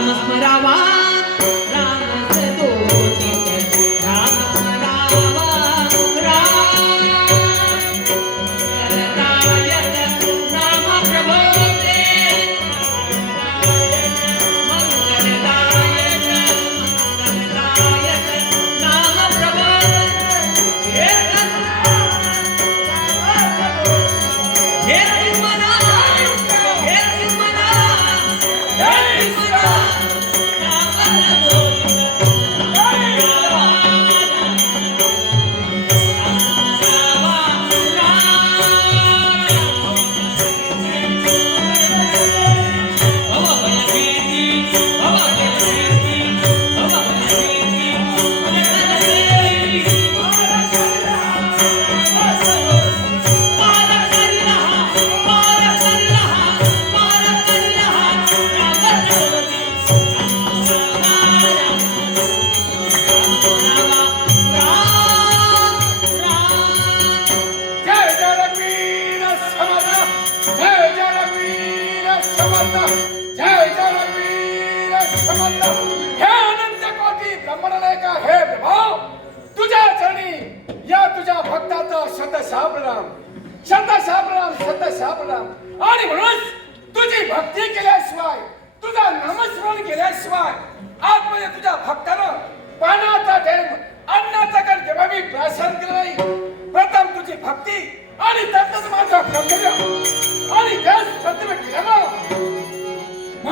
राम स्मरावा राम हे अनंत कोटी ब्रह्मणालयका हे प्रभाव तुझ्या चरणी या तुझ्या भक्ताचा शत शाबराम शत शाबराम शत शाबराम आणि तुझी भक्ती केल्याशिवाय तुझा केल्याशिवाय तुझ्या भक्तानं अन्नाचा कण मी प्राशन केलं नाही प्रथम तुझी भक्ती आणि त्यातच माझा कर्तव्य आणि त्याच कर्तव्य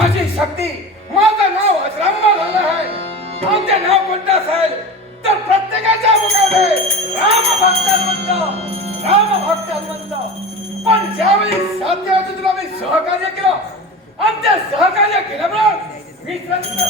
माझी शक्ती माझं नाव अजरांबा झालं आहे. आमचे नाव कोणतं असेल तर प्रत्येकाच्या मुखामध्ये राम भक्त हनुमंत राम भक्त हनुमंत पण ज्यावेळी साध्य होते तुला मी सहकार्य केलं आमच्या सहकार्य केल्यामुळे मी संत